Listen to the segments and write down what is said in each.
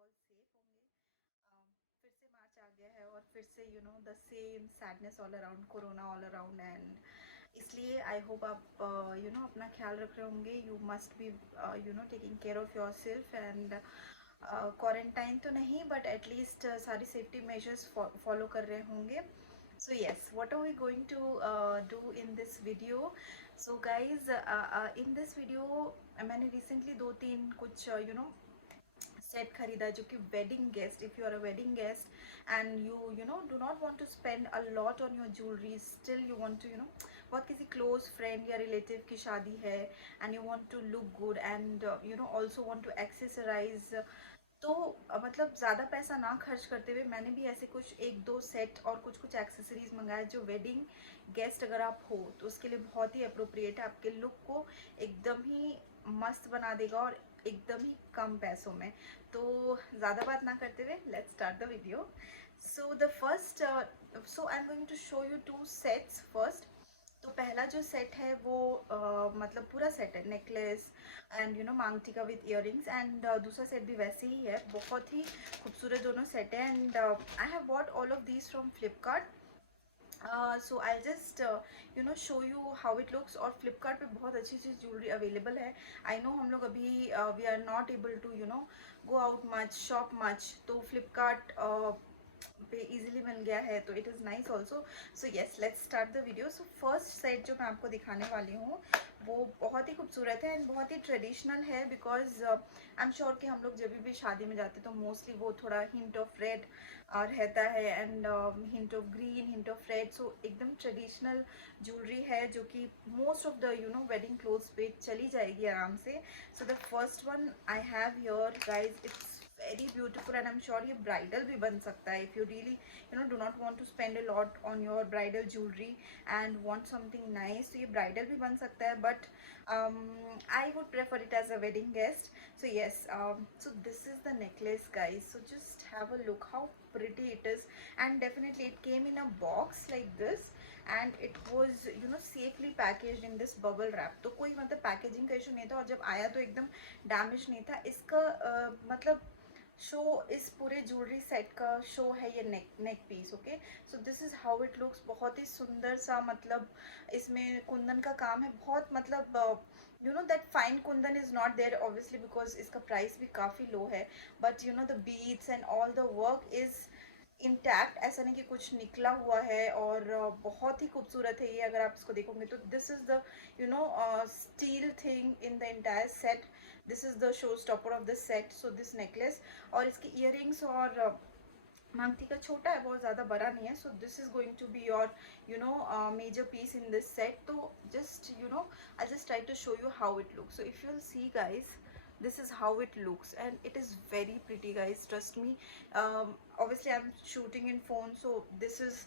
All safe होंगे। फिर से मार्च आ गया है और फिर से the same sadness all around, corona all around, and इसलिए आई होप आप अपना ख्याल रख रहे होंगे। You must be taking care of your self, and quarantine तो नहीं बट एटलीस्ट सारी सेफ्टी मेजर्स फॉलो कर रहे होंगे। So yes, what are we going to do in this video? So guys, in this video मैंने recently दो तीन कुछ सेट खरीदा जो कि wedding guest, if you are a wedding guest and you do not want to spend a lot on your jewellery, still you want to बहुत किसी close friend या रिलेटिव की शादी है and you want to look good and also want to accessorise, तो मतलब ज़्यादा पैसा ना खर्च करते हुए मैंने भी ऐसे कुछ एक दो सेट और कुछ कुछ एक्सेसरीज मंगाए जो वेडिंग गेस्ट अगर आप हो तो उसके लिए बहुत ही अप्रोप्रिएट है, आपके लुक को एकदम ही मस्त बना देगा और एकदम ही कम पैसों में। तो ज़्यादा बात ना करते हुए let's start the video. So the first so I am going to show you two sets first. तो पहला जो सेट है वो मतलब पूरा सेट है, नेकलेस एंड मांग टीका विद इयररिंग्स, एंड दूसरा सेट भी वैसे ही है, बहुत ही खूबसूरत दोनों सेट है। And I have bought all of these from Flipkart. So I just show you how it looks. और फ्लिपकार्ट पे बहुत अच्छी अच्छी ज्वेलरी अवेलेबल है। आई नो हम लोग अभी we are not able to go out much, shop much, तो फ्लिपकार्ट पे इजीली मिल गया है, तो it is nice also. So yes, let's start the video. So first set जो मैं आपको दिखाने वाली हूँ वो बहुत ही खूबसूरत है एंड बहुत ही ट्रेडिशनल है, बिकॉज आई एम श्योर कि हम लोग जब भी शादी में जाते हैं तो मोस्टली वो थोड़ा हिंट ऑफ रेड रहता है and hint of green, hint of red. So एकदम ट्रेडिशनल ज्वेलरी है जो कि most of the wedding clothes पे चली जाएगी आराम से। So the first one I have here guys, it's very beautiful and I am sure ये ब्राइडल भी बन सकता है। If you really do not want to spend a lot on your bridal jewellery and want something nice, तो ये bridal भी बन सकता है, but I would prefer it as a wedding guest. So yes, so this is the necklace guys, so just have a look how pretty it is, and definitely it came in a box like this and it was safely packaged in this bubble wrap. तो कोई मतलब packaging का issue नहीं था और जब आया तो एकदम डैमेज नहीं था। इसका मतलब शो, इस पूरे ज्वेलरी सेट का शो है ये neck piece. Okay, so this is how it looks. बहुत ही सुंदर सा, मतलब इसमें कुंदन का काम है बहुत, मतलब that fine kundan is not there obviously because इसका प्राइस भी काफ़ी लो है, but the beads and all the work is intact, ऐसा नहीं कि कुछ निकला हुआ है। और बहुत ही खूबसूरत है ये, अगर आप इसको देखोगे तो this is the steel thing in the entire set, this is the show stopper of this set. So this necklace और इसके इयररिंग्स और मांगटी का छोटा है, बहुत ज़्यादा बड़ा नहीं है। So this is going to be your major piece in this set. तो just I just try to show you how it looks. So if you will see guys, this is how it looks and it is very pretty guys, trust me. Obviously I'm shooting in phone, so this is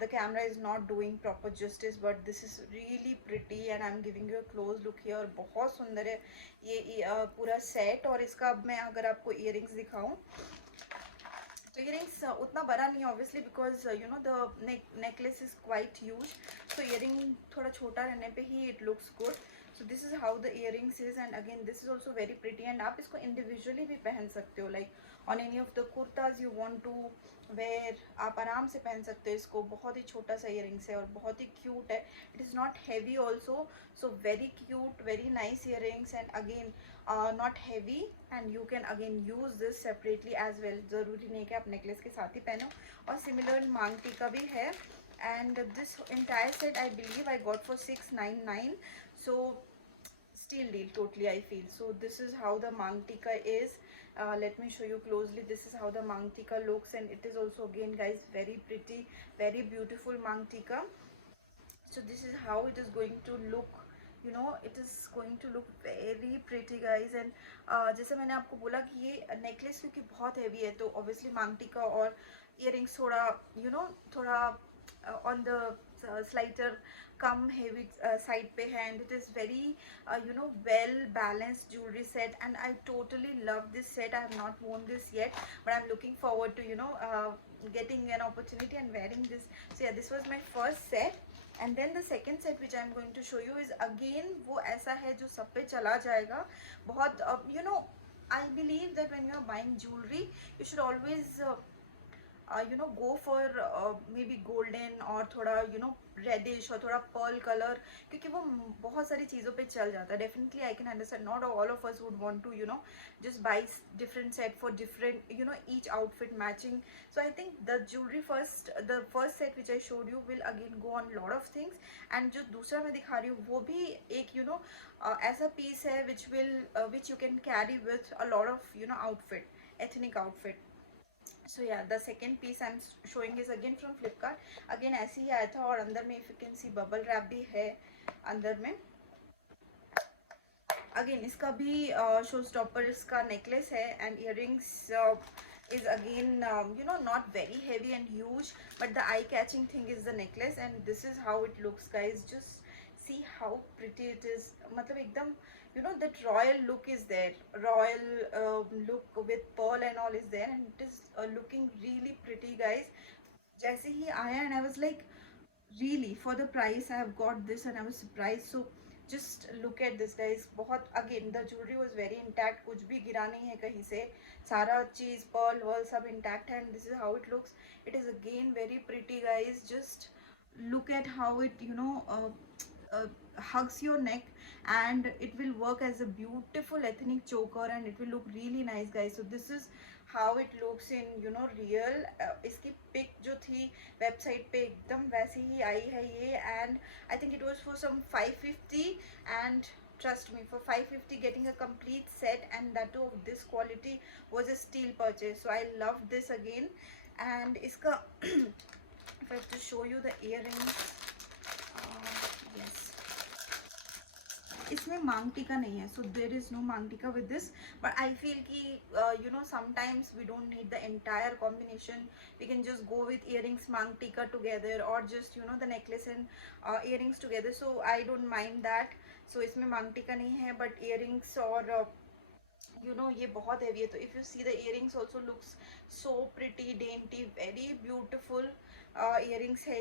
the camera is not doing proper justice, but this is really pretty and I'm giving you a close look here. बहुत सुंदर है ये पूरा set. और इसका अब मैं अगर आपको इयररिंग्स दिखाऊं तो इयरिंग्स उतना बड़ा नहीं है obviously because the necklace is quite huge, तो इयरिंग थोड़ा छोटा रहने पे ही it looks good. So this is how the earrings is and again this is also very pretty and आप इसको इंडिविजुअली भी पहन सकते हो, like on any of the kurtas you want to wear, आप आराम से पहन सकते हो इसको. बहुत ही छोटा सा इयरिंग्स है और बहुत ही क्यूट है. It is not heavy also, so very cute, very nice earrings and again not heavy and you can again use this separately as well. ज़रूरी नहीं कि आप नेकलेस के साथ ही पहनो. और सिमिलर मांग टीका भी है and this entire set I believe I got for 699. So steal deal totally I feel. So this is how the mang tikka is. Let me show you closely. This is how the mang tikka looks and it is also again guys very pretty, very beautiful mang tikka. So this is how it is going to look. It is going to look very pretty guys. And जैसे मैंने आपको बोला कि ये necklace क्योंकि बहुत heavy है तो ऑब्वियसली मांग टीका और इयरिंग्स थोड़ा थोड़ा on the slighter come heavy side पे है and it is very well balanced jewelry set and I totally love this set. I have not worn this yet but I'm looking forward to getting an opportunity and wearing this. So yeah, this was my first set and then the second set which I'm going to show you is again वो ऐसा है जो सब पे चला जाएगा. बहुत I believe that when you are buying jewelry, you should always go for maybe golden और थोड़ा reddish और थोड़ा pearl color, क्योंकि वो बहुत सारी चीज़ों पे चल जाता है. Definitely I can understand not all of us would want to just buy different set for different each outfit matching. So I think the first set which I showed you will again go on lot of things, and जो दूसरा मैं दिखा रही हूँ वो भी एक ऐसा piece है which you can carry with a lot of outfit, ethnic outfit. So yeah, the second piece I'm showing is again from Flipkart. Again ऐसे ही आया था, और अंदर में if you can see bubble wrap भी है अंदर में. Again इसका भी शो स्टॉपर इसका necklace है, and earrings is again not very heavy and huge, but the eye catching thing is the necklace, and this is how it looks, guys. Just see how pretty it is. मतलब एकदम that royal look is there, royal look with pearl and all is there, and it is looking really pretty, guys. जैसे ही आया, and I was like, really, for the price I have got this, and I was surprised. So just look at this, guys. बहुत again the jewelry was very intact, कुछ भी गिरा नहीं है कहीं से, सारा चीज pearl वर्ल सब intact है, and this is how it looks. It is again very pretty, guys. Just look at how it hugs your neck, and it will work as a beautiful ethnic choker, and it will look really nice, guys. So this is how it looks in real. इसकी pick जो थी website पे एकदम वैसे ही आई है ये, and I think it was for some 550, and trust me, for 550 getting a complete set, and that too of this quality, was a steal purchase. So I love this again. And इसका if I have to show you the earrings, yes, इसमें मांग टीका नहीं है, so there is no मांग टीका with this. But I feel कि sometimes we don't need the entire combination. We can just go with earrings मांग टीका together, or just the necklace and earrings together. So I don't mind that. So इसमें मांग टीका नहीं है, but earrings और ये बहुत heavy है. तो if you see the earrings also looks so pretty, dainty, very beautiful earrings है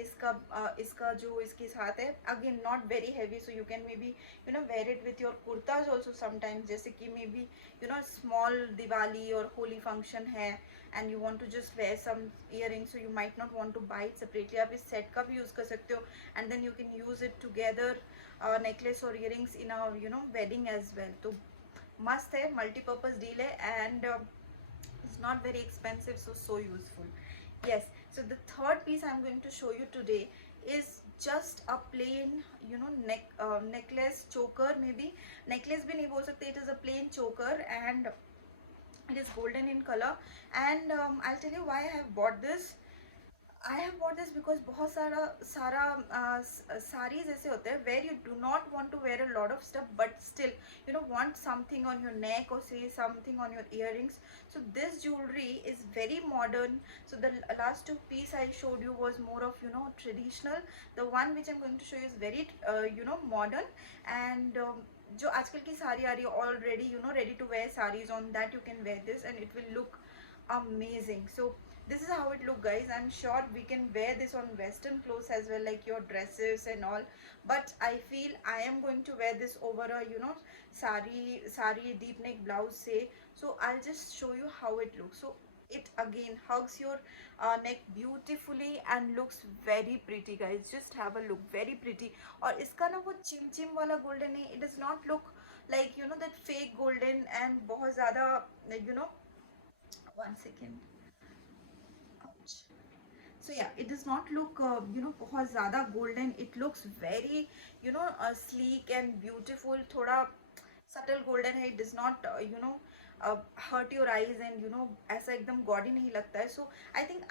इसका जो इसके साथ है. Again not very heavy, so you can maybe wear it with your kurtas also sometimes. जैसे कि maybe small Diwali or holy function है, and you want to just wear some earrings, so you might not want to buy it separately. आप इस set का भी use कर सकते हो, and then you can use it together, necklace or earrings in a wedding as well. तो मस्त है, multi-purpose deal है, and it's not very expensive, so useful. Yes, so the third piece I'm going to show you today is just a plain necklace choker. Maybe necklace भी नहीं बोल सकते, it is a plain choker, and it is golden in color. And I'll tell you why I have bought this. I have bought this because बहुत सारा sarees ऐसे होते हैं where you do not want to wear a lot of stuff, but still want something on your neck, or say something on your earrings. So this jewelry is very modern. So the last two piece I showed you was more of traditional. The one which I'm going to show you is very modern, and जो आजकल की साड़ी आ रही है already ready to wear sarees, on that you can wear this, and it will look amazing. So this is how it look, guys. I'm sure we can wear this on western clothes as well, like your dresses and all, but I feel I am going to wear this over a sari deep neck blouse, say. So I'll just show you how it looks. So it again hugs your neck beautifully and looks very pretty, guys. Just have a look, very pretty. और इसका ना वो चिम वाला golden है. It does not look like that fake golden and बहुत ज़्यादा one second. Ouch. So yeah, it does not look बहुत ज़्यादा golden. It looks very sleek and beautiful. थोड़ा subtle golden है. It does not hurt your eyes, and ऐसा एकदम gaudy नहीं लगता है. So I think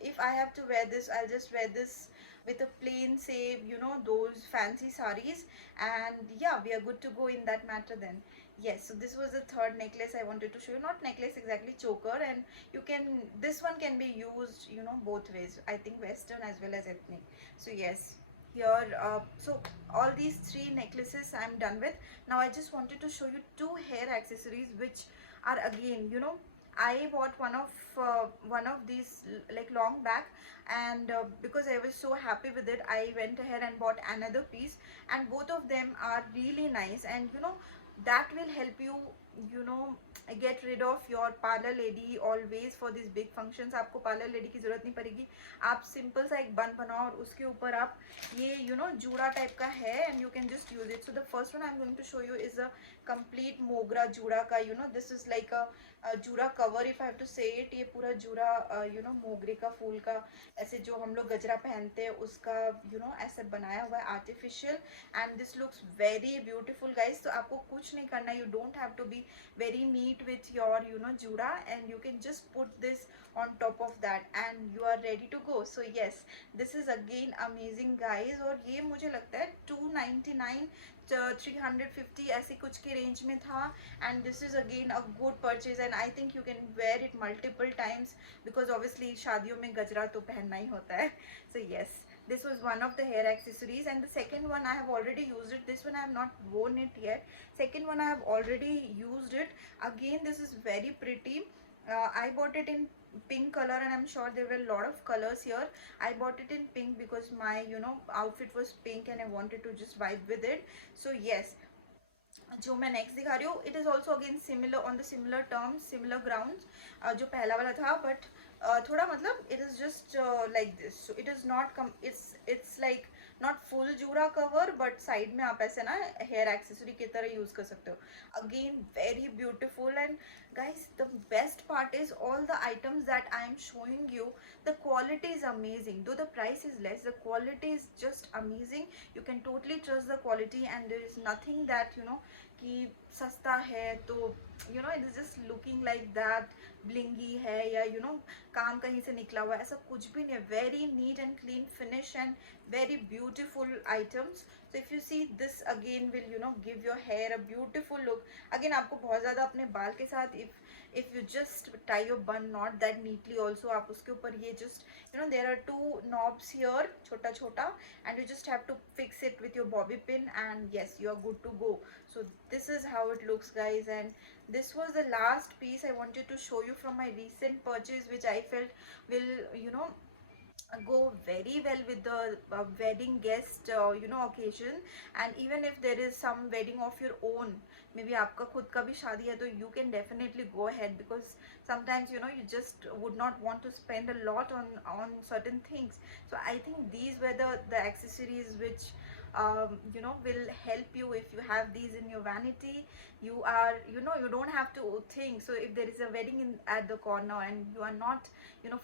if I have to wear this, I'll just wear this with a plain, say those fancy sarees, and yeah, we are good to go in that matter then. Yes, so this was the third necklace I wanted to show you. Not necklace exactly, choker, and this one can be used both ways, I think, western as well as ethnic. So yes, here so all these three necklaces I'm done with. Now I just wanted to show you two hair accessories, which are again I bought one of these like long back, and because I was so happy with it, I went ahead and bought another piece, and both of them are really nice, and that will help you get rid of your parlor lady always for these big functions. आपको parlor lady की जरूरत नहीं पड़ेगी, आप simple सा एक बन बनाओ और उसके ऊपर आप ये जूड़ा टाइप का है and you can just use it. So the first one I'm going to show you is a complete मोगरा जूड़ा का, this is like a जूड़ा cover if I have to say it. ये पूरा जूड़ा मोगरे का फूल का, ऐसे जो हम लोग गजरा पहनते हैं उसका ऐसे बनाया हुआ है artificial, and this looks very beautiful guys. तो आपको कुछ नहीं करना, you don't have to be very neat with your juda, and you can just put this on top of that and you are ready to go. So yes, this is again amazing guys. और ये मुझे लगता है 299 350 ऐसे कुछ के range में था, and this is again a good purchase and I think you can wear it multiple times because obviously शादियों में गजरा तो पहनना ही होता है. So yes, this was one of the hair accessories, and the second one I have already used it. This one I have not worn it yet. Second one I have already used it. Again, this is very pretty. I bought it in pink color and I'm sure there were a lot of colors here. I bought it in pink because my outfit was pink and I wanted to just vibe with it. So yes, जो मैं next दिखा रही हूँ, it is also again similar on the similar terms, similar grounds जो पहला वाला था, but थोड़ा मतलब it is just like this. So it is not come, it's like not full जूड़ा कवर, बट साइड में आप ऐसे ना हेयर एक्सेसरी की तरह यूज कर सकते हो. Again very beautiful, and guys, the best part is all the items that I am showing you, the quality is amazing. Though the price is less, the quality is just amazing. You can totally trust the quality and there is nothing that कि सस्ता है तो it is just looking like that blingy है या काम कहीं से निकला हुआ, ऐसा कुछ भी नहीं है. Very neat and clean finish and very beautiful items. So if you see this again will give your hair a beautiful look. Again आपको बहुत ज़्यादा अपने बाल के साथ if you just tie your bun not that neatly also, आप उसके ऊपर ये just there are two knobs here छोटा छोटा, and you just have to fix it with your bobby pin and yes, you are good to go. So this is how it looks guys, and this was the last piece I wanted to show you from my recent purchase, which I felt will go very well with the wedding guest occasion. And even if there is some wedding of your own, maybe आपका खुद का भी शादी है, तो you can definitely go ahead, because sometimes you just would not want to spend a lot on certain things. So I think these were the accessories which will help you. If you have these in your vanity, you are you don't have to think. So if there is a wedding at the corner and you are not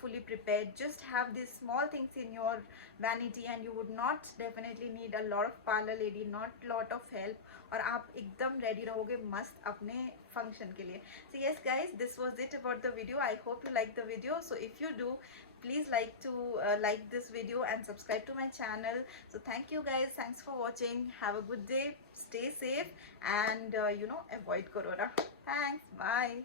fully prepared, just have these small things in your vanity and you would not definitely need a lot of parlor lady, not lot of help, और आप एकदम ready रहोगे मस्त अपने function के लिए. So yes guys, this was it about the video. I hope you like the video. So if you do, please like this video and subscribe to my channel. So thank you guys, thanks for watching, have a good day, stay safe, and avoid corona. Thanks, bye.